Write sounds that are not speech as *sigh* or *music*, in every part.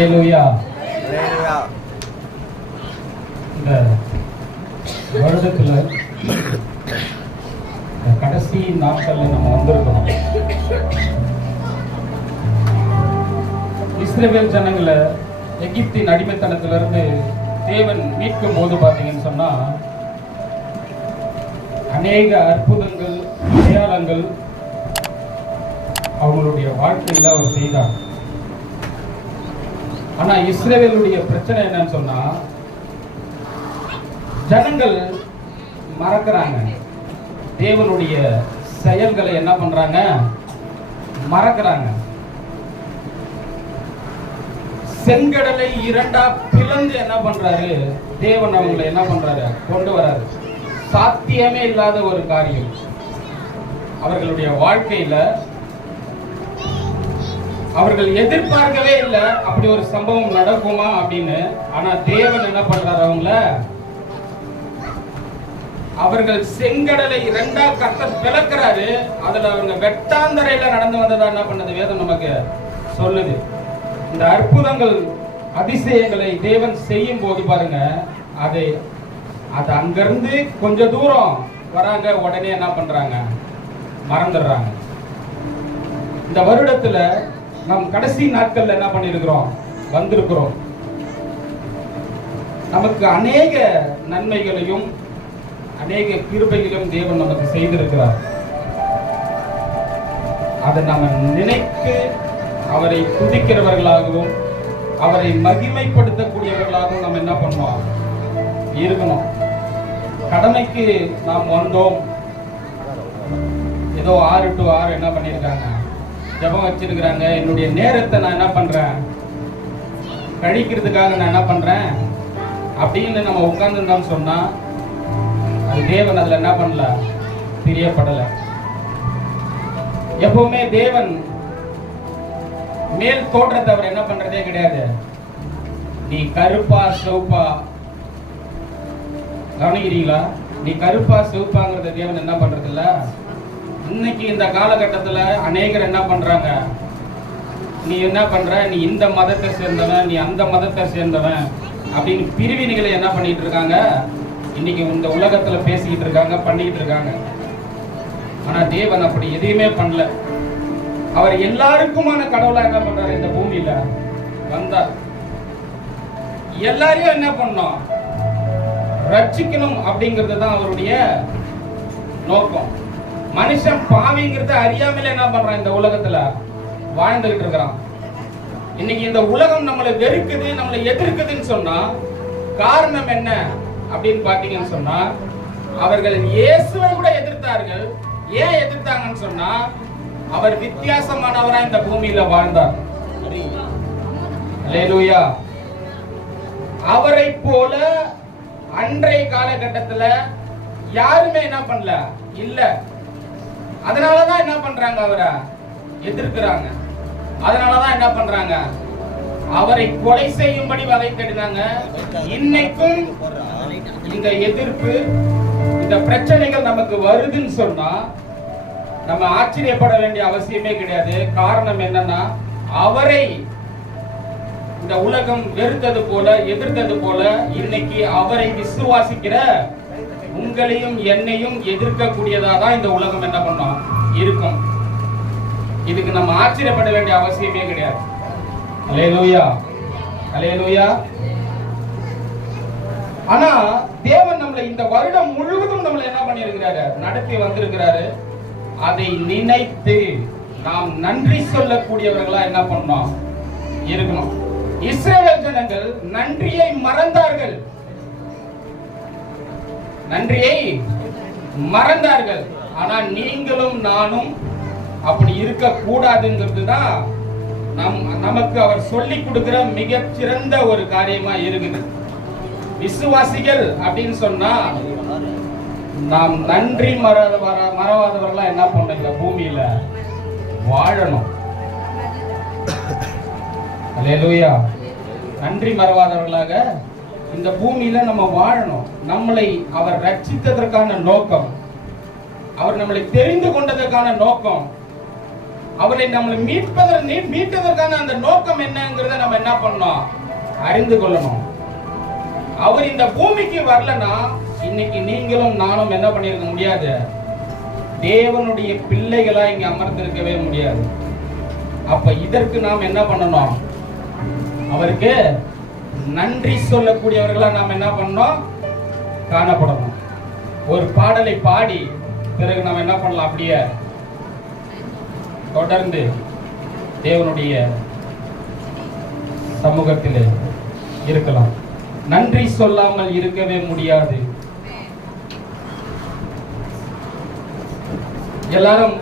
அல்லேலூயா இந்த வருடத்துல கடைசி நாட்கள்ல நம்ம வந்திருக்கிறோம் இஸ்ரவேல் ஜனங்களை எகிப்தின் அடிமைத்தனத்திலிருந்து தேவன் மீட்கும் போது பார்த்தீங்கன்னு சொன்னா அநேக அற்புதங்கள் அடையாளங்கள் அவங்களுடைய வாழ்க்கையில அவர் செய்தார். ஆனா இஸ்ரேவேலுடைய பிரச்சனை என்னன்னு சொன்னா ஜனங்கள் மறக்கிறாங்க. தேவனுடைய செயல்களை என்ன பண்றாங்க? மறக்கிறாங்க. செங்கடலை இரண்டா பிளந்து என்ன பண்றாரு? தேவன் அவங்களை என்ன பண்றாரு? கொண்டு வராரு. சாத்தியமே இல்லாத ஒரு காரியம். அவர்களுடைய வாழ்க்கையில அவர்கள் எதிர்பார்க்கவே இல்லை அப்படி ஒரு சம்பவம் நடக்குமா அப்படின்னு. ஆனா தேவன் என்ன பண்றாரு அவங்கள? அவர்கள் செங்கடலை இரண்டா கத்த பிளக்கிறாரு. அதுல அவங்க வெட்டாந்தரையில நடந்து வந்ததா என்ன பண்ணது? வேதம் நமக்கு சொல்லுது. இந்த அற்புதங்கள் அதிசயங்களை தேவன் செய்யும் போது பாருங்க அதை அது அங்கிருந்து கொஞ்ச தூரம் வராங்க உடனே என்ன பண்றாங்க? மறந்துடுறாங்க. இந்த வருடத்துல நம் கடைசி நாட்கள்ல என்ன பண்ணிருக்கிறோம் வந்திருக்கிறோம். நமக்கு அநேக நன்மைகளையும் அநேக கிருபைகளையும் தேவன் நமக்கு செய்திருக்கிறார். அதை நாம் நினைத்து அவரை துதிக்கிறவர்களாகவும் அவரை மகிமைப்படுத்தக்கூடியவர்களாகவும் நம்ம என்ன பண்ணுவோம்? இருக்கணும். கடமைக்கு நாம் வந்தோம். ஏதோ ஆறு டு ஆறு என்ன பண்ணியிருக்காங்க? ஜெபம் வச்சிருக்கிறாங்க. என்னுடைய நேரத்தை நான் என்ன பண்றேன்? கழிக்கிறதுக்காக நான் என்ன பண்றேன்? அப்படின்னு நம்ம உட்கார்ந்துருந்தோம் சொன்னா அது தேவன் அதுல என்ன பண்ணல? தெரியப்படல. எப்பவுமே தேவன் மேல் தோற்றத்தை அவர் என்ன பண்றதே கிடையாது. நீ கருப்பா சிவப்பா கவனிக்கிறீங்களா? நீ கருப்பா சிவப்பாங்கிறத தேவன் என்ன பண்றது இல்லை இன்னைக்கு இந்த காலகட்டத்தில் அநேகர் என்ன பண்ணுறாங்க நீ என்ன பண்ணுற நீ இந்த மதத்தை சேர்ந்தவன் நீ அந்த மதத்தை சேர்ந்தவன் அப்படின்னு பிரிவினைகளை என்ன பண்ணிட்டு இருக்காங்க? இன்னைக்கு இந்த உலகத்தில் பேசிக்கிட்டு இருக்காங்க பண்ணிக்கிட்டு இருக்காங்க. ஆனால் தேவன் அப்படி எதையுமே பண்ணல. அவர் எல்லாருக்குமான கடவுளா என்ன பண்றாரு? இந்த பூமியில வந்தார். எல்லாரையும் என்ன பண்ணோம்? ரட்சிக்கணும் அப்படிங்கிறது தான் அவருடைய நோக்கம். மனுஷன் பாவிங்கிறத அறியாமல என்ன பண்றான் இந்த உலகத்துல? வாழ்ந்துகிட்டு இருக்கிறான். இன்னைக்கு இந்த உலகம் நம்மளை வெறுக்குது நம்மளை எதிர்க்குதுன்னு சொன்னா காரணம் என்ன அப்படின்னு பாத்தீங்கன்னு சொன்னா அவர்கள் இயேசுவை கூட எதிர்த்தார்கள். ஏன் எதிர்த்தாங்கன்னு சொன்னா அவர் வித்தியாசமானவரா இந்த பூமியில வாழ்ந்தார். அவரை போல அன்றைய காலகட்டத்துல யாருமே என்ன பண்ணல? இல்ல. அதனாலதான் என்ன பண்றாங்க அவரை? எதிர்க்கிறாங்க. அதனாலதான் என்ன பண்றாங்க? அவரை கொலை செய்யும்படி வகை தேடினாங்க. இன்னைக்கும் இந்த எதிர்ப்பு இந்த பிரச்சனைகள் நமக்கு வருதுன்னு சொன்னா நம்ம ஆச்சரியப்பட வேண்டிய அவசியமே கிடையாது. காரணம் என்னன்னா அவரை இந்த உலகம் வெறுத்தது போல எதிர்த்தது போல இன்னைக்கு அவரை விசுவாசிக்கிற உங்களையும் என்னையும் எதிர்க்கக்கூடியதா தான் இந்த உலகம் என்ன பண்ணும்? இருக்கும். இதுக்கு நம்ம ஆச்சரியப்பட வேண்டிய அவசியமே கிடையாது. அலேலூயா அலேலூயா ஆனா தேவன் நம்மளை இந்த வருடம் முழுவதும் நம்மளை என்ன பண்ணியிருக்கிறாரு? நடத்தி வந்திருக்கிறாரு. அதை நினைத்து நாம் நன்றி சொல்லக்கூடியவர்களா என்ன பண்ணோம்? இருக்கணும். இஸ்ரேல் ஜனங்கள் நன்றியை மறந்தார்கள். நன்றியை மறந்தார்கள். ஆனா நீங்களும் நானும் அப்படி இருக்க கூடாதுங்கிறது தான் நம் நமக்கு அவர் சொல்லி கொடுக்கிற மிக சிறந்த ஒரு காரியமா இருக்குது விசுவாசிகள் அப்படின்னு சொன்னா நாம் நன்றி மறாத வர- மறவாதவர்களா என்ன இந்த பூமியில? வாழணும். *coughs* நன்றி மறவாதவர்களாக இந்த பூமியில நம்ம வாழணும். நம்மளை அவர் ரட்சித்ததற்கான நோக்கம். அவர் நம்மளை தெரிந்து கொண்டதற்கான நோக்கம். அவரை நம்மளை மீட்பதற்கு மீட்டதற்கான அந்த நோக்கம் என்னங்கிறத நம்ம என்ன பண்ணோம் அறிந்து கொள்ளணும். அவர் இந்த பூமிக்கு வரலனா இன்னைக்கு நீங்களும் நானும் என்ன பண்ணிருக்க முடியாது? தேவனுடைய பிள்ளைகளா இங்க அமர்ந்திருக்கவே முடியாது. அப்ப இதற்கு நாம் என்ன பண்ணணும்? அவருக்கு நன்றி சொல்லக்கூடியவர்களா நாம் என்ன பண்ணோம்? காணப்படணும். ஒரு பாடலை பாடி பிறகு நாம் என்ன பண்ணலாம்? அப்படியே தொடர்ந்து தேவனுடைய சமூகத்தில் இருக்கலாம். நன்றி சொல்லாமல் இருக்கவே முடியாது. எல்லாரும்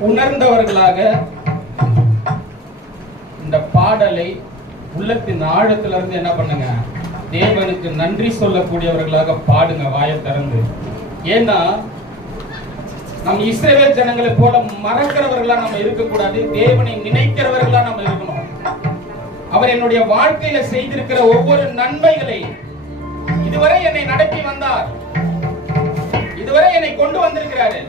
உணர்ந்தவர்களாக இந்த பாடலை உள்ளத்தின் ஆழத்துல இருந்து என்ன பண்ணுங்க? தேவனுக்கு நன்றி சொல்லக்கூடியவர்களாக பாடுங்க வாயை திறந்து. ஏன்னா நம் இஸ்ரேல ஜனங்களை போல மறக்கிறவர்களா நம்ம இருக்கக்கூடாது தேவனை நினைக்கிறவர்களா நம்ம இருக்கணும். அவர் என்னுடைய வாழ்க்கையில செய்திருக்கிற ஒவ்வொரு நன்மைகளை இதுவரை என்னை நடத்தி வந்தார். இதுவரை என்னை கொண்டு வந்திருக்கிறாரு.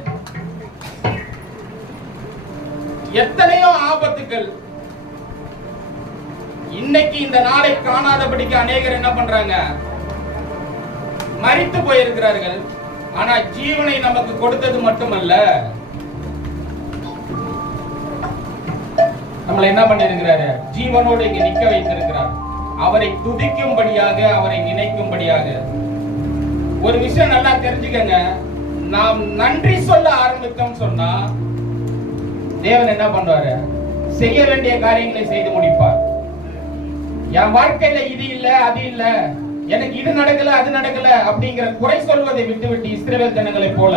எத்தனையோ ஆபத்துக்கள் இன்னைக்கு இந்த நாளை காணாதபடிக்கு அநேகர் என்ன பண்றாங்க? மறித்து போயிருக்கிறார்கள். ஆனா ஜீவனை நமக்கு கொடுத்தது மட்டுமல்ல. நம்மளை என்ன பண்ணிருக்கிறாரு ஜீவனோடு இங்க நிக்க வைத்திருக்கிறார். அவரை துதிக்கும்படியாக அவரை நினைக்கும்படியாக. ஒரு விஷயம் நல்லா தெரிஞ்சுக்கங்க. நாம் நன்றி சொல்ல ஆரம்பித்தோம் சொன்னா தேவன் என்ன பண்றாரு செய்ய வேண்டிய காரியங்களை செய்து முடிப்பார். என் வாழ்க்கையில இது இல்ல அது இல்ல. எனக்கு இது நடக்கல அது நடக்கல அப்படிங்கிற குறை சொல்வதை விட்டுவிட்டு இஸ்ரேல் ஜனங்களை போல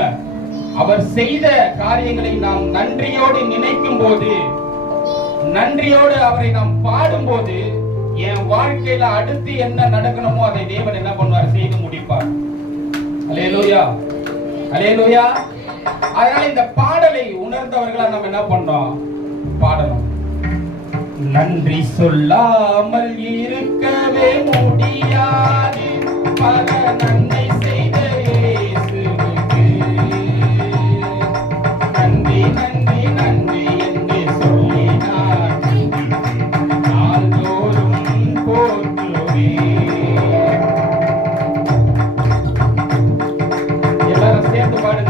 அவர் செய்த காரியங்களை நாம் நன்றியோடு நினைக்கும் போது நன்றியோடு அவரை நாம் பாடும்போது என் வாழ்க்கையில அடுத்து என்ன நடக்கணுமோ அதை தேவன் என்ன பண்ணுவார்? செய்து முடிப்பார். அலேலூயா அலேலூயா அதனால இந்த பாடலை உணர்ந்தவர்களா நம்ம என்ன பண்றோம் பாடணும். நன்றி சொல்லாமல் இருக்கவே முடியாது. பல நன்றி செய்த நன்றி நன்றி நன்றி என்று சொல்லி நான் நாள்தோறும் போற்றுவேன் எல்லாரும் சேர்ந்து பாடுங்க.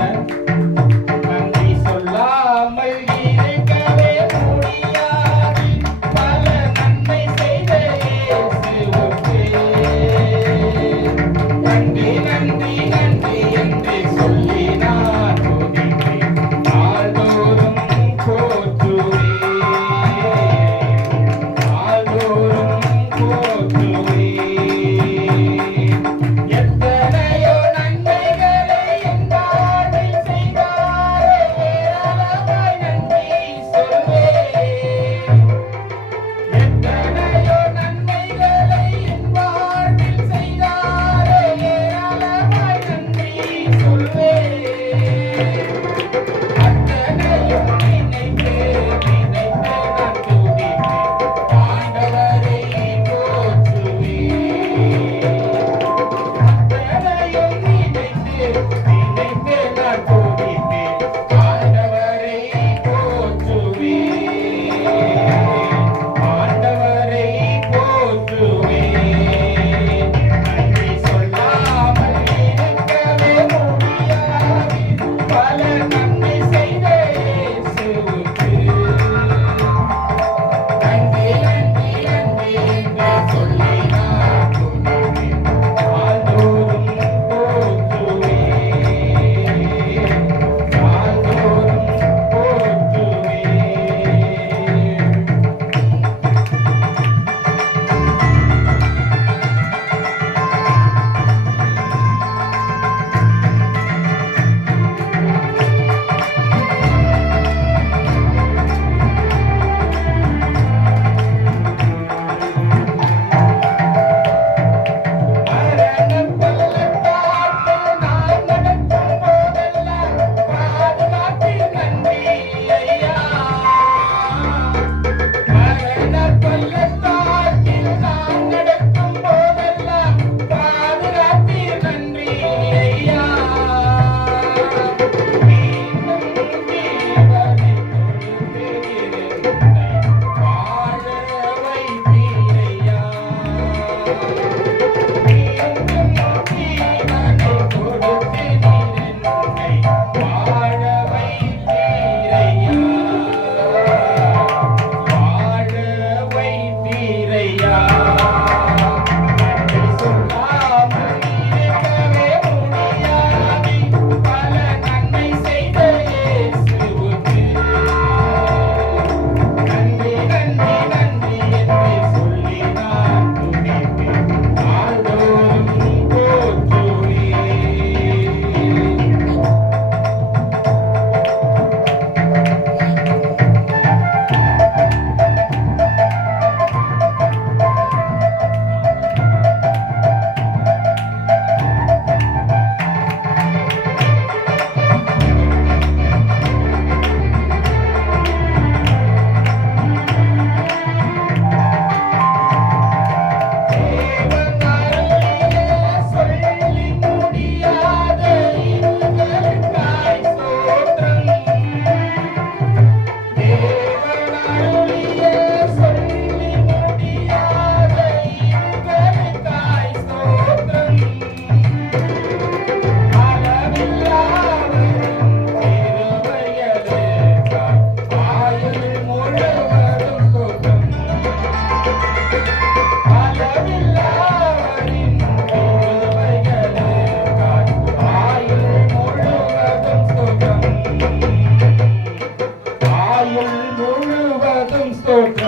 so.